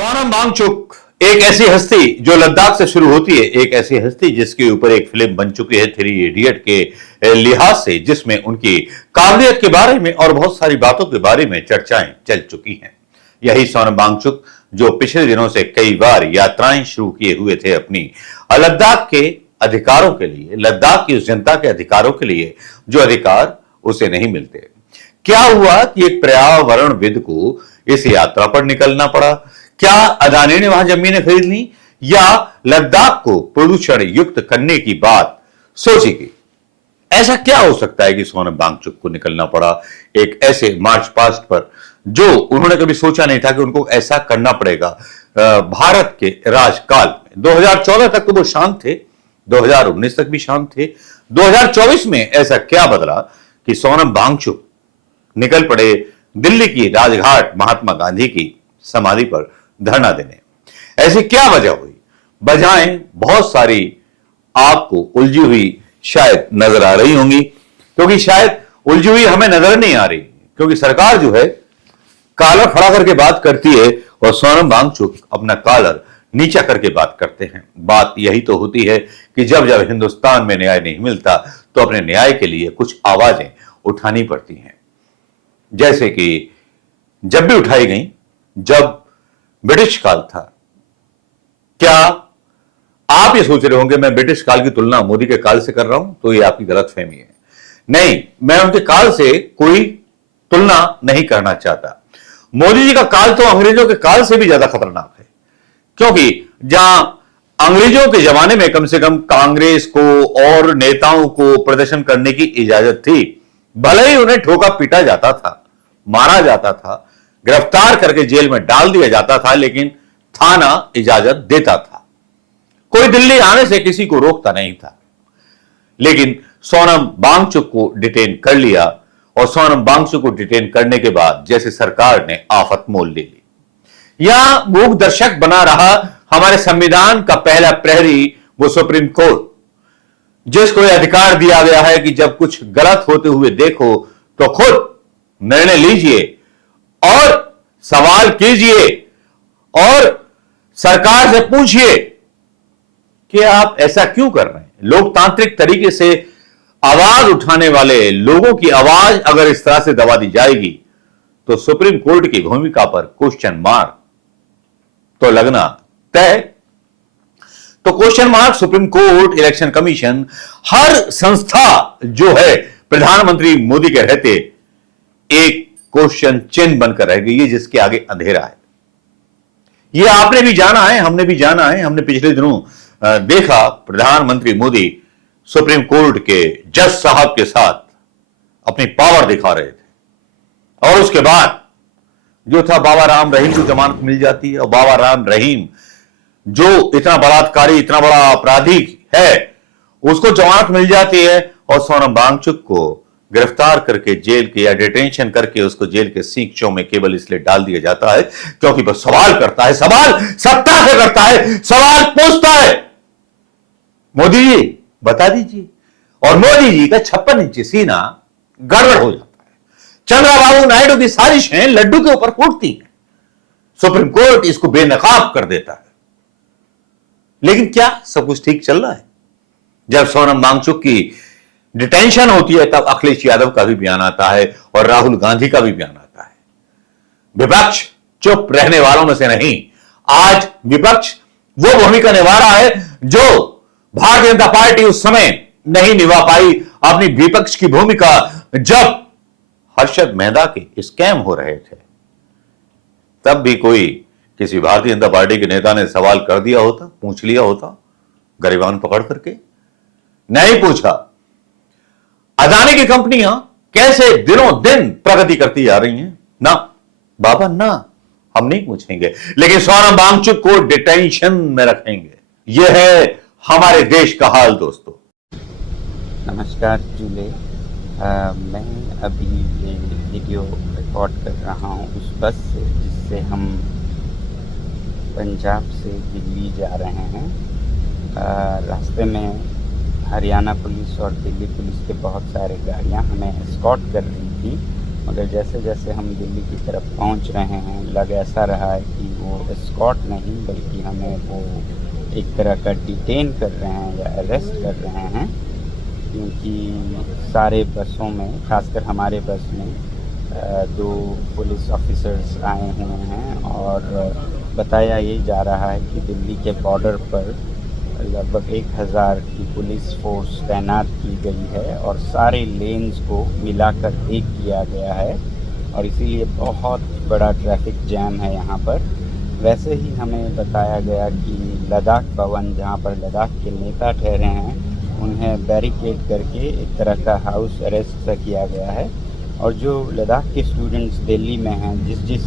सोनम वांगचुक एक ऐसी हस्ती जो लद्दाख से शुरू होती है, एक ऐसी हस्ती जिसके ऊपर एक फिल्म बन चुकी है थ्री इडियट के लिहाज से, जिसमें उनकी काबिलियत के बारे में और बहुत सारी बातों के बारे में चर्चाएं चल चुकी हैं। यही सोनम वांगचुक जो पिछले दिनों से कई बार यात्राएं शुरू किए हुए थे अपनी लद्दाख के अधिकारों के लिए, लद्दाख की उस जनता के अधिकारों के लिए जो अधिकार उसे नहीं मिलते। क्या हुआ कि एक पर्यावरणविद को इस यात्रा पर निकलना पड़ा? क्या अदानी ने वहां जमीनें खरीद ली या लद्दाख को प्रदूषण युक्त करने की बात सोची गई? ऐसा क्या हो सकता है कि सोनम वांगचुक को निकलना पड़ा एक ऐसे मार्च पास्ट पर जो उन्होंने कभी सोचा नहीं था कि उनको ऐसा करना पड़ेगा। भारत के राजकाल में 2014 तक तो वो शांत थे, 2019 तक भी शांत थे, 2024 में ऐसा क्या बदला कि सोनम वांगचुक निकल पड़े दिल्ली की राजघाट महात्मा गांधी की समाधि पर धरना देने? ऐसी क्या वजह हुई? वजहें बहुत सारी आपको उलझी हुई शायद नजर आ रही होंगी, क्योंकि शायद उलझी हुई हमें नजर नहीं आ रही, क्योंकि सरकार जो है कॉलर खड़ा करके बात करती है और सोनम वांगचुक अपना कॉलर नीचा करके बात करते हैं। बात यही तो होती है कि जब जब हिंदुस्तान में न्याय नहीं मिलता तो अपने न्याय के लिए कुछ आवाजें उठानी पड़ती हैं, जैसे कि जब भी उठाई गई जब ब्रिटिश काल था। क्या आप ये सोच रहे होंगे मैं ब्रिटिश काल की तुलना मोदी के काल से कर रहा हूं? तो ये आपकी गलतफहमी है। नहीं, मैं उनके काल से कोई तुलना नहीं करना चाहता। मोदी जी का काल तो अंग्रेजों के काल से भी ज्यादा खतरनाक है, क्योंकि जहां अंग्रेजों के जमाने में कम से कम कांग्रेस को और नेताओं को प्रदर्शन करने की इजाजत थी, भले ही उन्हें ठोका पीटा जाता था, मारा जाता था, गिरफ्तार करके जेल में डाल दिया जाता था, लेकिन थाना इजाजत देता था, कोई दिल्ली आने से किसी को रोकता नहीं था। लेकिन सोनम वांगचुक को डिटेन कर लिया और सोनम वांगचुक को डिटेन करने के बाद जैसे सरकार ने आफत मोल ले ली। यहां मूक दर्शक बना रहा हमारे संविधान का पहला प्रहरी, वो सुप्रीम कोर्ट, जिसको यह अधिकार दिया गया है कि जब कुछ गलत होते हुए देखो तो खुद निर्णय लीजिए और सवाल कीजिए और सरकार से पूछिए कि आप ऐसा क्यों कर रहे हैं। लोकतांत्रिक तरीके से आवाज उठाने वाले लोगों की आवाज अगर इस तरह से दबा दी जाएगी तो सुप्रीम कोर्ट की भूमिका पर क्वेश्चन मार्क तो लगना तय। तो question mark Supreme Court, election commission, हर संस्था जो है प्रधानमंत्री मोदी के रहते एक क्वेश्चन चिन्ह बनकर रह गई है, जिसके आगे अंधेरा है। यह आपने भी जाना है, हमने भी जाना है। हमने पिछले दिनों देखा प्रधानमंत्री मोदी सुप्रीम कोर्ट के जज साहब के साथ अपनी पावर दिखा रहे थे, और उसके बाद जो था बाबा राम रहीम को जमानत मिल जाती है, और बाबा राम रहीम जो इतना बलात्कारी, इतना बड़ा अपराधी है, उसको जमानत मिल जाती है, और सोनम वांगचुक को गिरफ्तार करके जेल के या डिटेंशन करके उसको जेल के सींचों में केवल इसलिए डाल दिया जाता है क्योंकि वह सवाल करता है, सवाल सत्ता से करता है, सवाल पूछता है। मोदी जी बता दीजिए, और मोदी जी का 56 इंची सीना गड़बड़ हो जाता है। चंद्रबाबू नायडू की साजिशें लड्डू के ऊपर फूटती हैं, सुप्रीम कोर्ट इसको बेनकाब कर देता है। लेकिन क्या सब कुछ ठीक चल रहा है? जब सोनम वांगचुक की डिटेंशन होती है तब अखिलेश यादव का भी बयान आता है और राहुल गांधी का भी बयान आता है। विपक्ष चुप रहने वालों में से नहीं। आज विपक्ष वो भूमिका निभा रहा है जो भारतीय जनता पार्टी उस समय नहीं निभा पाई अपनी विपक्ष की भूमिका, जब हर्षद मेहता के स्कैम हो रहे थे। तब भी कोई किसी भारतीय जनता पार्टी के नेता ने सवाल कर दिया होता, पूछ लिया होता गरिबान पकड़ करके? नहीं पूछा। अदानी की कंपनियां कैसे दिनों दिन प्रगति करती जा रही हैं? ना बाबा ना, हम नहीं पूछेंगे, लेकिन सोनम वांगचुक को डिटेंशन में रखेंगे। यह है हमारे देश का हाल। दोस्तों नमस्कार जूले, मैं अभी ये वीडियो रिकॉर्ड कर रहा हूँ उस बस से जिससे हम पंजाब से दिल्ली जा रहे हैं। रास्ते में हरियाणा पुलिस और दिल्ली पुलिस के बहुत सारे गाड़ियां हमें एस्कॉर्ट कर रही थी मगर जैसे जैसे हम दिल्ली की तरफ पहुंच रहे हैं, लग ऐसा रहा है कि वो एस्कॉर्ट नहीं बल्कि हमें वो एक तरह का डिटेन कर रहे हैं या अरेस्ट कर रहे हैं, क्योंकि सारे बसों में, खासकर हमारे बस में 2 पुलिस ऑफिसर्स आए हुए हैं और बताया ये जा रहा है कि दिल्ली के बॉर्डर पर लगभग 1000 की पुलिस फोर्स तैनात की गई है और सारे लेन्स को मिलाकर एक किया गया है और इसीलिए बहुत बड़ा ट्रैफिक जैम है यहाँ पर। वैसे ही हमें बताया गया कि लद्दाख भवन, जहाँ पर लद्दाख के नेता ठहरे हैं, उन्हें बैरिकेड करके एक तरह का हाउस अरेस्ट सा किया गया है और जो लद्दाख के स्टूडेंट्स दिल्ली में हैं, जिस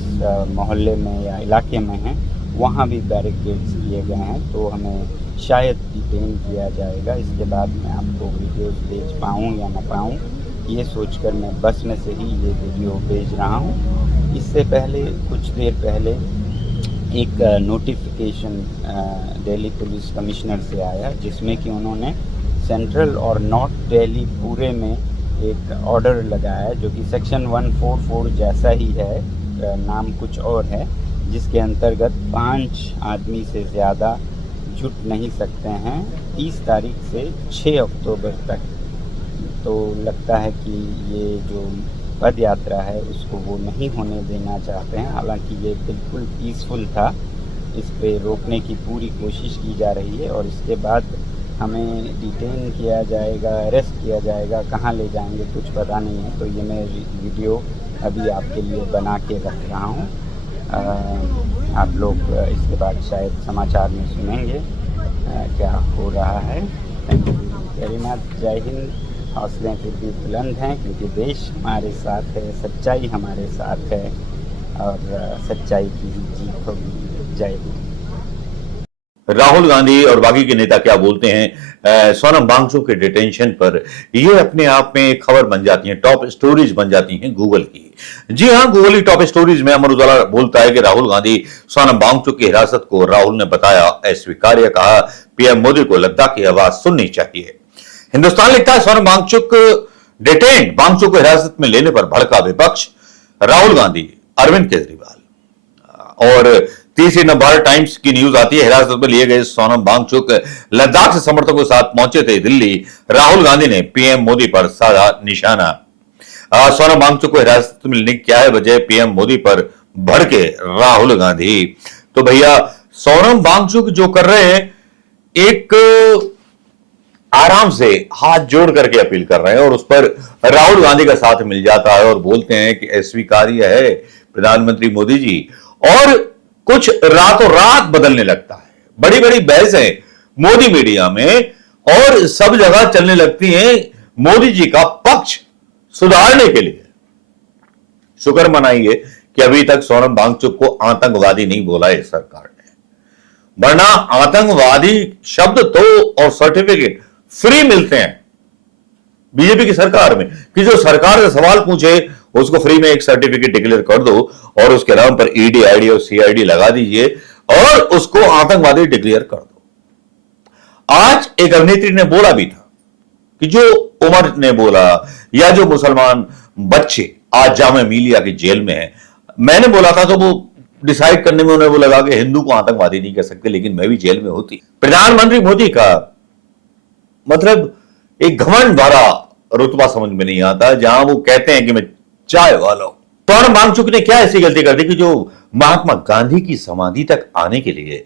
मोहल्ले में या इलाके में हैं, वहाँ भी बैरिकेड्स किए गए हैं। तो हमें शायद डिटेन किया जाएगा। इसके बाद मैं आपको वीडियोस भेज पाऊँ या ना पाऊँ, ये सोचकर मैं बस में से ही ये वीडियो भेज रहा हूँ। इससे पहले, कुछ देर पहले एक नोटिफिकेशन दिल्ली पुलिस कमिश्नर से आया, जिसमें कि उन्होंने सेंट्रल और नॉर्थ दिल्ली पूरे में एक ऑर्डर लगाया जो कि सेक्शन 144 जैसा ही है, नाम कुछ और है, जिसके अंतर्गत 5 आदमी से ज़्यादा जुट नहीं सकते हैं 30 तारीख से 6 अक्टूबर तक। तो लगता है कि ये जो पद यात्रा है उसको वो नहीं होने देना चाहते हैं। हालांकि ये बिल्कुल पीसफुल था, इस पे रोकने की पूरी कोशिश की जा रही है और इसके बाद हमें डिटेन किया जाएगा, अरेस्ट किया जाएगा, कहाँ ले जाएंगे कुछ पता नहीं है। तो ये मैं वीडियो अभी आपके लिए बना के रख रहा हूँ। आप लोग इसके बाद शायद समाचार में सुनेंगे क्या हो रहा है। Thank you very much. जय हिंद। हौसले फिर भी बुलंद हैं क्योंकि देश हमारे साथ है, सच्चाई हमारे साथ है और सच्चाई की ही जीत होगी। जय हिंद। राहुल गांधी और बाकी के नेता क्या बोलते हैं सोनम वांगचुक के डिटेंशन पर, ये अपने आप में एक खबर बन जाती है, टॉप स्टोरीज बन जाती हैं गूगल की। जी हां, गूगल की टॉप स्टोरीज में अमर उजाला बोलता है कि राहुल गांधी सोनम वांगचुक की हिरासत को राहुल ने बताया अस्वीकार्य, कहा पीएम मोदी को लद्दाख की आवाज सुननी चाहिए। हिंदुस्तान लिखता है सोनम वांगचुक डिटेन, वांगचुक को हिरासत में लेने पर भड़का विपक्ष, राहुल गांधी अरविंद केजरीवाल। और तीसरी नंबर टाइम्स की न्यूज आती है, हिरासत में लिए गए सोनम वांगचुक लद्दाख से समर्थकों के साथ पहुंचे थे दिल्ली, राहुल गांधी ने पीएम मोदी पर साधा निशाना। सोनम वांगचुक को हिरासत में लेने की क्या है वजह, पीएम मोदी पर भड़के राहुल गांधी। तो भैया सोनम वांगचुक जो कर रहे हैं, एक आराम से हाथ जोड़ करके अपील कर रहे हैं और उस पर राहुल गांधी का साथ मिल जाता है और बोलते हैं कि अस्वीकार्य है प्रधानमंत्री मोदी जी, और कुछ रातों रात बदलने लगता है। बड़ी बड़ी बहसें मोदी मीडिया में और सब जगह चलने लगती हैं मोदी जी का पक्ष सुधारने के लिए। शुक्र मनाइए कि अभी तक सोनम वांगचुक को आतंकवादी नहीं बोला है सरकार ने, वरना आतंकवादी शब्द तो और सर्टिफिकेट फ्री मिलते हैं बीजेपी की सरकार में, कि जो सरकार से सवाल पूछे उसको फ्री में एक सर्टिफिकेट डिक्लेयर कर दो और उसके नाम पर ईडी, आईडी और सीआईडी लगा दीजिए और उसको आतंकवादी डिक्लेयर कर दो। आज एक अभिनेत्री ने बोला भी था कि जो उमर ने बोला, या जो मुसलमान बच्चे आज जामिया मिलिया की जेल में हैं, मैंने बोला था तो वो डिसाइड करने में उन्हें वो लगा कि हिंदू को आतंकवादी नहीं कह सकते, लेकिन मैं भी जेल में होती। प्रधानमंत्री मोदी का मतलब एक घमंड भरा रुतबा समझ में नहीं आता, जहां वो कहते हैं कि मैं चाय वाला हूं। सोनम वांगचुक ने क्या ऐसी गलती कर दी कि जो महात्मा गांधी की समाधि तक आने के लिए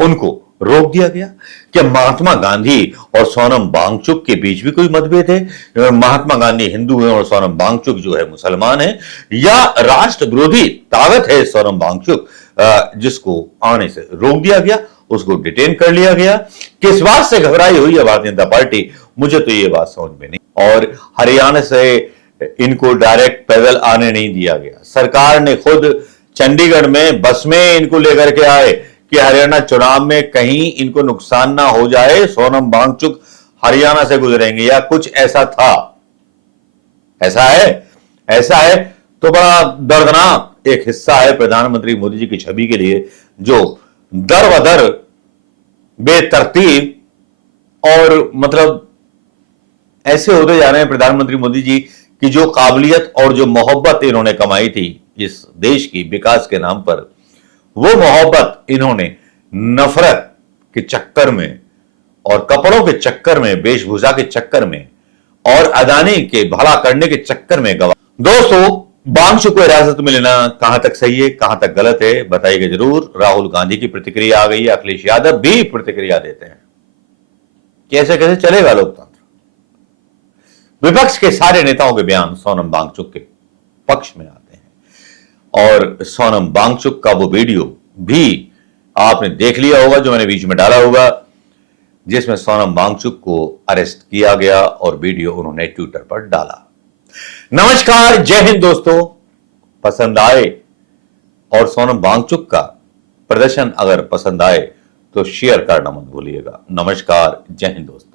उनको रोक दिया गया? क्या महात्मा गांधी और सोनम वांगचुक के बीच भी कोई मतभेद है? महात्मा गांधी हिंदू हैं और सोनम वांगचुक जो है मुसलमान है, या राष्ट्र विरोधी ताकत है सोनम वांगचुक जिसको आने से रोक दिया गया, उसको डिटेन कर लिया गया? किस बात से घबराई हुई है भारतीय जनता पार्टी? मुझे तो ये बात समझ में नहीं। और हरियाणा से इनको डायरेक्ट पैदल आने नहीं दिया गया, सरकार ने खुद चंडीगढ़ में बस में इनको लेकर के आए कि हरियाणा चुनाव में कहीं इनको नुकसान ना हो जाए, सोनम वांगचुक हरियाणा से गुजरेंगे, या कुछ ऐसा था। ऐसा है तो बड़ा दर्दनाक एक हिस्सा है प्रधानमंत्री मोदी जी की छवि के लिए, जो दर बदर बेतरतीब और मतलब ऐसे होते जा रहे हैं प्रधानमंत्री मोदी जी कि जो काबिलियत और जो मोहब्बत इन्होंने कमाई थी इस देश की विकास के नाम पर, वो मोहब्बत इन्होंने नफरत के चक्कर में और कपड़ों के चक्कर में, वेशभूषा के चक्कर में और अदानी के भला करने के चक्कर में गवा। दोस्तों, वांगचुक को हिरासत में लेना कहां तक सही है, कहां तक गलत है, बताइएगा जरूर। राहुल गांधी की प्रतिक्रिया आ गई है, अखिलेश यादव भी प्रतिक्रिया देते हैं। कैसे कैसे चलेगा लोकतंत्र? विपक्ष के सारे नेताओं के बयान सोनम वांगचुक के पक्ष में आते हैं और सोनम वांगचुक का वो वीडियो भी आपने देख लिया होगा जो मैंने बीच में डाला होगा, जिसमें सोनम वांगचुक को अरेस्ट किया गया और वीडियो उन्होंने ट्विटर पर डाला। नमस्कार, जय हिंद दोस्तों। पसंद आए और सोनम वांगचुक का प्रदर्शन अगर पसंद आए तो शेयर करना मत भूलिएगा। नमस्कार, जय हिंद दोस्तों।